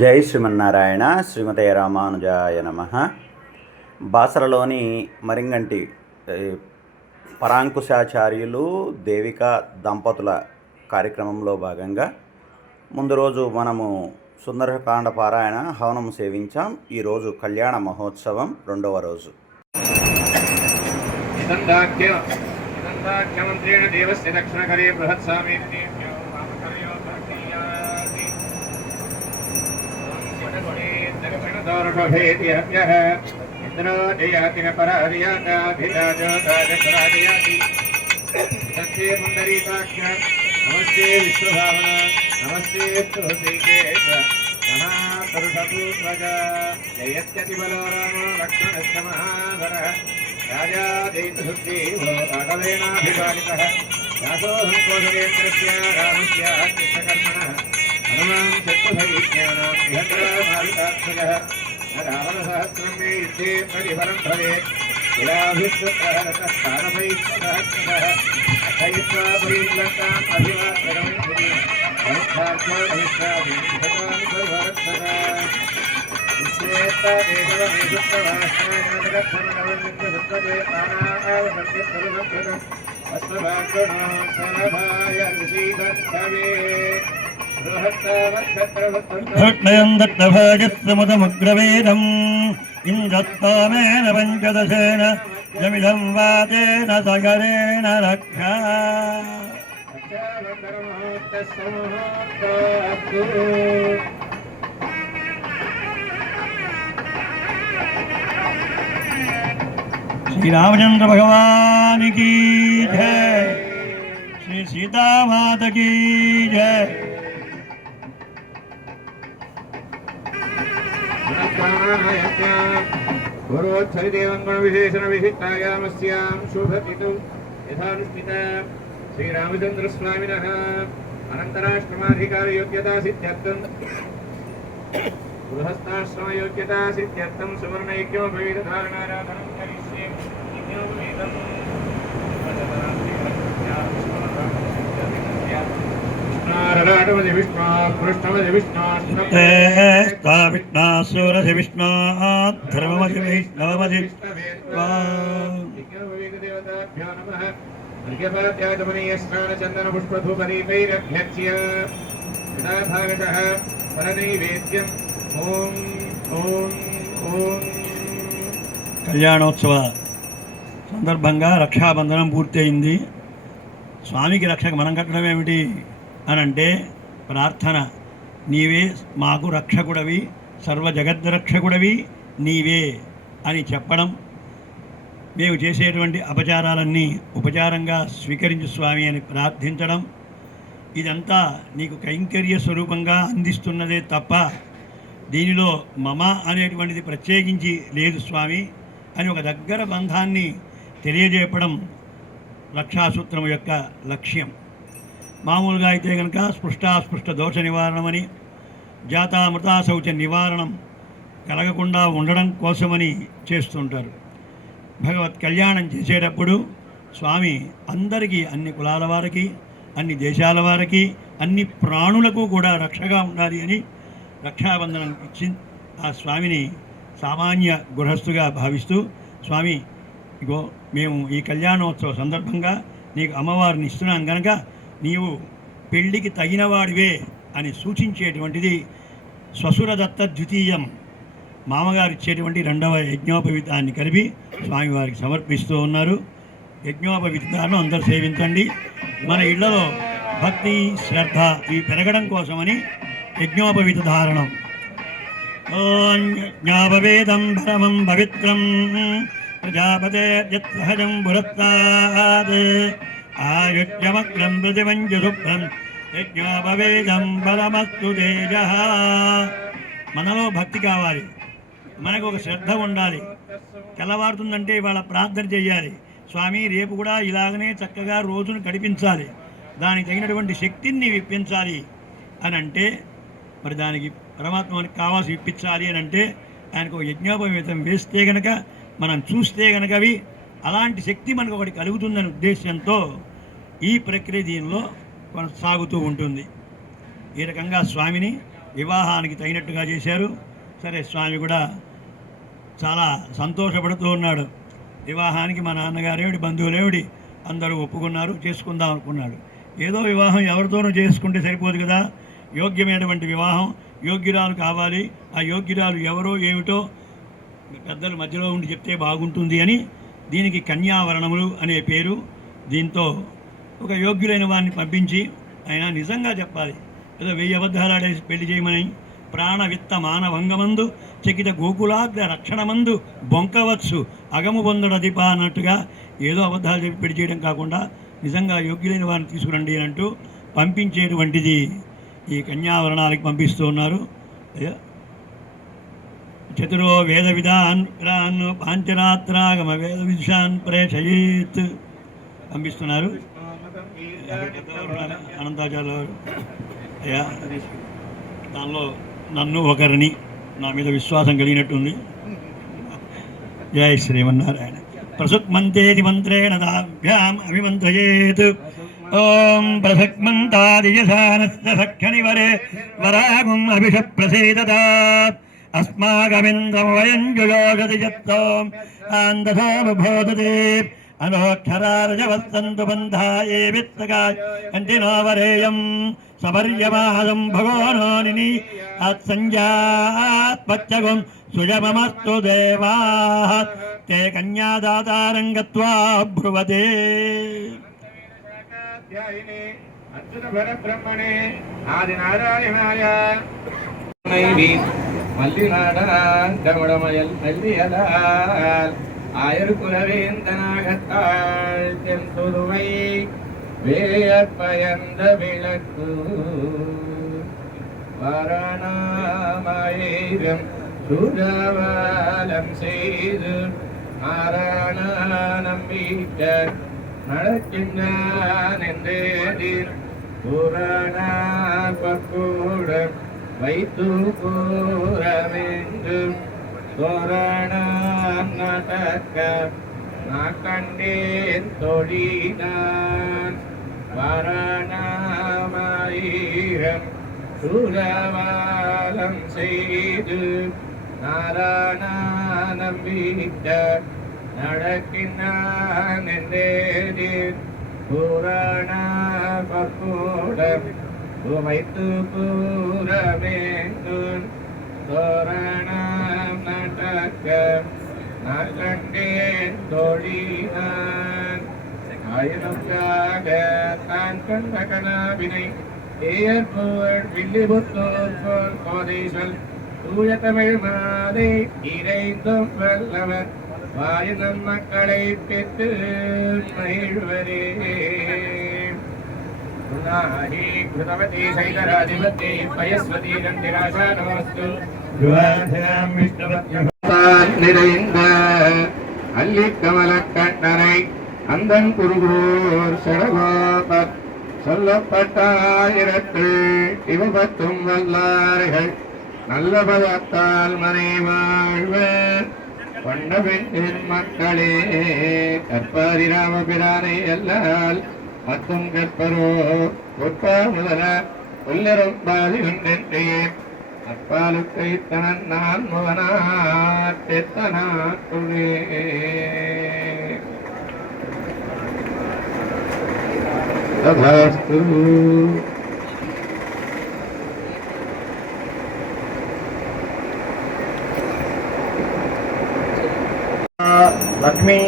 జై శ్రీమన్నారాయణ. శ్రీమతే రామానుజాయ నమ. బాసరలోని మరింగంటి పరాంకుశాచార్యులు దేవిక దంపతుల కార్యక్రమంలో భాగంగా ముందు రోజు మనము సుందరకాండ పారాయణ హవనం సేవించాం. ఈరోజు కళ్యాణ మహోత్సవం రెండవ రోజు. नमस्ते विश्वभावना नमस्ते स्तुतिकेश महापुरुषपूर्वज जयत्यतिबलो रामो लक्ष्मणस्य महाबलः राजा दैत्यसुग्रीवो राघवेणाभिपालितः व्यासोऽहं कोसलेन्द्रस्य रामस्य कृष्णकर्मणः हनुमान् शत्रुभैज्ञानां बृहद्रामारुतात्मजः रावणसहस्रं मे युद्धे प्रतिफलं भवेत् शिलाभिस्तरतस्थानभैस्तः अथयित्वा परिलङ्काम् अभिवादनं भुवि समुद्धार्थोऽभिष्टाभिं सुखतानि सर्वरक्षका विश्वेत्तदेशवमेषुत्तवास्मानादरक्षमणवन्निन्दसुत्तदे पानावसन्नित्तरुसत्तदम् अश्वभाग्यणो सनभाय ऋषीधत्तवे भट्टयं दत्तभागस्समुदमुग्रवेदम् इन्द्रत्तामेन पञ्चदशेन जमिदं वातेन सगरेण रक्षा श्री रामचंद्र भगवान की जय, श्री सीता माता की जय। गुरोत्सविदेवङ्गुणविशेषणविशिष्टायामस्यां शुभतितु यथानुष्ठिता श्रीरामचन्द्रस्वामिनः अनन्तराश्रमाधिकारयोग्यतासिद्ध्यर्थं गृहस्थाश्रमयोग्यतासिद्ध्यर्थं सुवर्णैक्योपवीतधारणाराधनं करिष्ये विष्णासूरसि विष्णाधर्ममसि वैष्णवमसि स्नानचन्दनपुष्पधूपदीपैरभ्यर्च्य भागतः परनैवेद्यम् ॐ ॐ ॐ కళ్యాణోత్సవ సందర్భంగా రక్షాబంధనం పూర్తయింది. స్వామికి రక్షక మనం కట్టడం ఏమిటి అని అంటే ప్రార్థన. నీవే మాకు రక్షకుడవి, సర్వ జగద్రక్షకుడవి నీవే అని చెప్పడం, మేము చేసేటువంటి అపచారాలన్నీ ఉపచారంగా స్వీకరించు స్వామి అని ప్రార్థించడం, ఇదంతా నీకు కైంకర్య స్వరూపంగా అందిస్తున్నదే తప్ప దీనిలో మమ అనేటువంటిది ప్రత్యేకించి లేదు స్వామి అని ఒక దగ్గర బంధాన్ని తెలియజేయడం రక్షాసూత్రం యొక్క లక్ష్యం. మామూలుగా అయితే కనుక స్పృష్టాస్పృష్ట దోష నివారణమని, జాతామృతా శౌచ నివారణం కలగకుండా ఉండడం కోసమని చేస్తుంటారు. భగవత్ కళ్యాణం చేసేటప్పుడు స్వామి అందరికీ, అన్ని కులాల వారికి, అన్ని దేశాల వారికి, అన్ని ప్రాణులకు కూడా రక్షగా ఉండాలి అని రక్షాబంధనం ఇచ్చి ఆ స్వామిని సామాన్య గృహస్థుగా భావిస్తూ, స్వామి ఇగో మేము ఈ కళ్యాణోత్సవ సందర్భంగా నీకు అమ్మవారిని ఇస్తున్నాం కనుక నీవు పెళ్లికి తగినవాడివే అని సూచించేటువంటిది శ్వశురదత్త ద్వితీయం, మామగారు ఇచ్చేటువంటి రెండవ యజ్ఞోపవీతాన్ని కలిపి స్వామివారికి సమర్పిస్తూ ఉన్నారు. యజ్ఞోపవీతాలను అందరూ సేవించండి. మన ఇళ్లలో భక్తి శ్రద్ధ ఇవి పెరగడం కోసమని యజ్ఞోపవీత ధారణం. ఓం యజ్ఞోపవేదం పరమం పవిత్రం ప్రజాపతే యత్సహజం పురస్తాద్ ఆయుజ్యమగ్రం ప్రతిమంజ శుభ్రం యజ్ఞోపవేదం పరమస్తు తేజ. మనలో భక్తి కావాలి, మనకు ఒక శ్రద్ధ ఉండాలి. తెల్లవారుతుందంటే ఇవాళ ప్రార్థన చేయాలి, స్వామి రేపు కూడా ఇలాగనే చక్కగా రోజును గడిపించాలి, దానికి తగినటువంటి శక్తిని ఇప్పించాలి అని అంటే, మరి దానికి పరమాత్మకి కావాల్సి ఇప్పించాలి అని అంటే ఆయనకు యజ్ఞోపవీతం వేస్తే గనక, మనం చూస్తే గనక అవి అలాంటి శక్తి మనకు ఒకటి కలుగుతుందనే ఉద్దేశంతో ఈ ప్రక్రియ దీనిలో కొనసాగుతూ ఉంటుంది. ఈ రకంగా స్వామిని వివాహానికి తగినట్టుగా చేశారు. సరే, స్వామి కూడా చాలా సంతోషపడుతూ ఉన్నాడు. వివాహానికి మా నాన్నగారేవిడి, బంధువులేవిడి అందరూ ఒప్పుకున్నారు, చేసుకుందాం అనుకున్నాడు. ఏదో వివాహం ఎవరితోనూ చేసుకుంటే సరిపోదు కదా, యోగ్యమైనటువంటి వివాహం, యోగ్యురాలు కావాలి. ఆ యోగ్యురాలు ఎవరో ఏమిటో పెద్దలు మధ్యలో ఉండి చెప్తే బాగుంటుంది అని దీనికి కన్యావరణములు అనే పేరు. దీంతో ఒక యోగ్యులైన వారిని పంపించి, ఆయన నిజంగా చెప్పాలి, ఏదో 1000 అబద్ధాలు ఆడేసి పెళ్లి చేయమని, ప్రాణవిత్త మానవంగమందు చకిత గోకులాగ్ర రక్షణమందు బొంకవచ్చు అగము పొందడదిప అన్నట్టుగా ఏదో అబద్ధాలు చెప్పి పెళ్లి చేయడం కాకుండా నిజంగా యోగ్యులైన వారిని తీసుకురండి అని అంటూ పంపించేటువంటిది ఈ కన్యావరణాలకి పంపిస్తూ ఉన్నారు. చతురో వేద విధాన్ పాంచరాత్రాగమ వేద విద్వాన్ ప్రేషయేత్ పంపిస్తున్నారు. అనంతాచార్య అయ్యా, దానిలో నన్ను ఒకరిని నా మీద విశ్వాసం కలిగినట్టుంది. జై శ్రీమన్నారాయణ. ప్రసుక్మంతేది మంత్రేణ దాభ్యాం అభిమంత్రయేత్. ఓం ప్రసుక్మంతాదియసానస్య సఖ్యనివరే వరాగుం అభిషప్రసేదదాత్. अस्माकमिन्द्रं वयं जुयोगति यत्तोम् आन्दधोमुभोदते अनोक्षरारजवत्सन्तु बन्धाये वित्तकाय अन्तिनो वरेयं सपर्यमादं भगोनोनिनि अत्सञ्जात्पत्यगुं सुजममस्तु देवाः ते कन्यादातारं गत्वा ब्रुवते. अच्युतपरब्रह्मणे आदिनारायणाय மல்லிநாடமயல் மல்லியலால் ஆயர்குலவேந்தனாகத்தாள் தென்துருவை வேயற்பயந்த விளக்கு வாரணாமயம் சூழவாலம் செய்து மாறாணம் வீட்ட நடக்கின்றான் என்றேன் புராண பக்கூடம் வைத்து கூறமென்று தோரணம் நடக்க நான் கண்டேன் தொழினான் வாரணாமயிரம் சூரவாலம் செய்து நாராயணம் வீட்ட நடக்கின்றான் என்றேன் புராண பக்கூடம் வைத்து கூறமேன் தோரணம் நடக்க நான் கண்டேன் தொழினான் ஆயிரம்காக தான் கண்ட கனாவினை ஏற்போர் வில்லிபுத்தோர் போல் கோதைசல் தூய தமிழ் மாதை இறைந்தும் வல்லவர் வாயுதம் மக்களை பெற்று மகிழ்வரே. कृतवती शैलराधिपति पयस्वती गन्धिराजा नमस्तु நிறைந்த அல்லிக்கமலக்கண்ணனை அந்தன் குருகூர் சடகோபர் சொல்லப்பட்டாயிரத்து இவபத்தும் வல்லார்கள் நல்ல பதத்தால் மனை வாழ்வ கொண்ட பெண்ணின் மக்களே கற்பாரி ராமபிரானை எல்லால் மத்தும் கற்பரோ ஒப்பா முதல உள்ளரும் பாதி ஒன்றே அப்பாலுக்கை தனன் நான் முகனாட்டே ததாஸ்து. లక్ష్మీ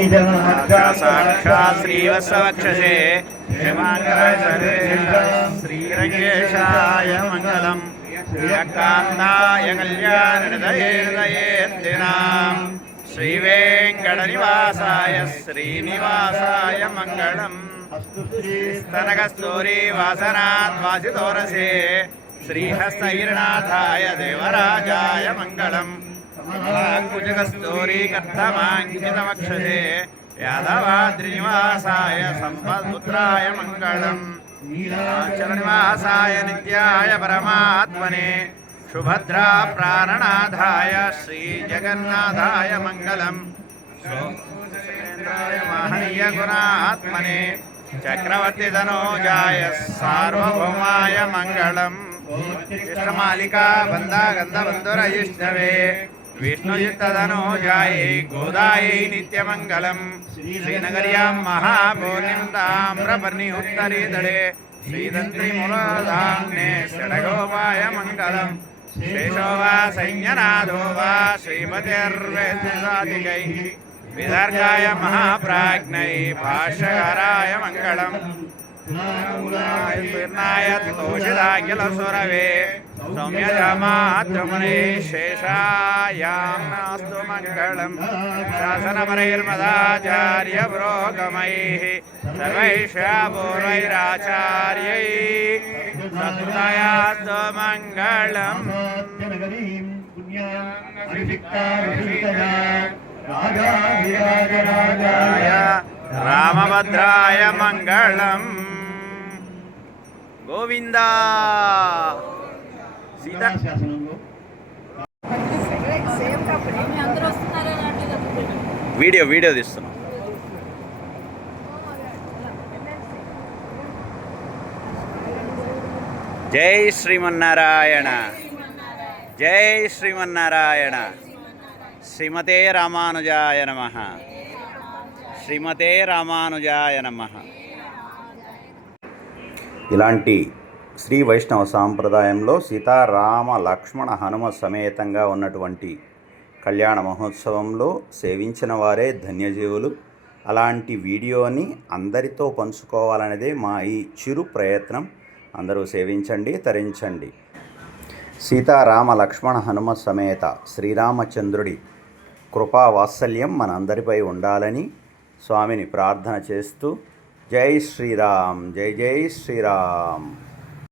సాక్షాత్ శ్రీవత్సవక్షసే శ్రీరంగేశాయ మంగళం శ్రీకాంతాయ కళ్యాణదయేర్దయేర్దినాం శ్రీవేంకటనివాసాయ శ్రీనివాసాయ మంగళం స్తనకస్తూరీ వాసనాత్ వాసితోరసే శ్రీహస్తైర్నాథాయ దేవరాజాయ మంగళం కుజకస్తూరీ కర్తమాంకితమక్షసే యాదవాద్రినివాసాయ సంపత్పుత్రాయ మంగళం నీలాచలనివాసాయ నిత్యాయ పరమాత్మనే సుభద్రా ప్రాణనాథాయ శ్రీజగన్నాథాయ మంగళం సురేంద్రాయ మహనీయ గుణాత్మనే చక్రవర్తి ధనోజాయ సార్వభౌమాయ మంగళం ఇష్టమాలికా బందా గంధబంధురయిష్ణవే విష్ణుయుక్తధనోజాయై గోదాయై నిత్యమంగళం శ్రీనగర్యాం మహాభూనిం తామ్రపర్ణి ఉత్తరీతడే శ్రీదంత్రిమూలధామ్నే షడగోపాయ మంగళం శేషో వా సైన్యనాథో వా శ్రీమతిర్వేదాదికై విదర్గాయ మహాప్రాజ్ఞై భాష్యకారాయ మంగళం తోషిదాఖిలసురవే సౌమ్యజమాద్రమనే శేషాయాం నాస్తు మంగళం శాసనపరైర్మదాచార్య పురోగమైః సర్వైశ్చాపూర్వైరాచార్యై సత్కృతయాస్తు మంగళం రామభద్రాయ మంగళం. గోవిందా సీతా వీడియో తీస్తున్నాం. జై శ్రీమన్నారాయణ, జై శ్రీమన్నారాయణ. శ్రీమతే రామానుజాయ నమః, శ్రీమతే రామానుజాయ నమః. ఇలాంటి శ్రీ వైష్ణవ సాంప్రదాయంలో సీతారామ లక్ష్మణ హనుమ సమేతంగా ఉన్నటువంటి కళ్యాణ మహోత్సవంలో సేవించిన వారే ధన్యజీవులు. అలాంటి వీడియోని అందరితో పంచుకోవాలనేదే మా ఈ చిరు ప్రయత్నం. అందరూ సేవించండి, తరించండి. సీతారామ లక్ష్మణ హనుమ సమేత శ్రీరామచంద్రుడి కృపా వాత్సల్యం మన అందరిపై ఉండాలని స్వామిని ప్రార్థన చేస్తూ జై శ్రీరామ్, జై జై శ్రీరామ్.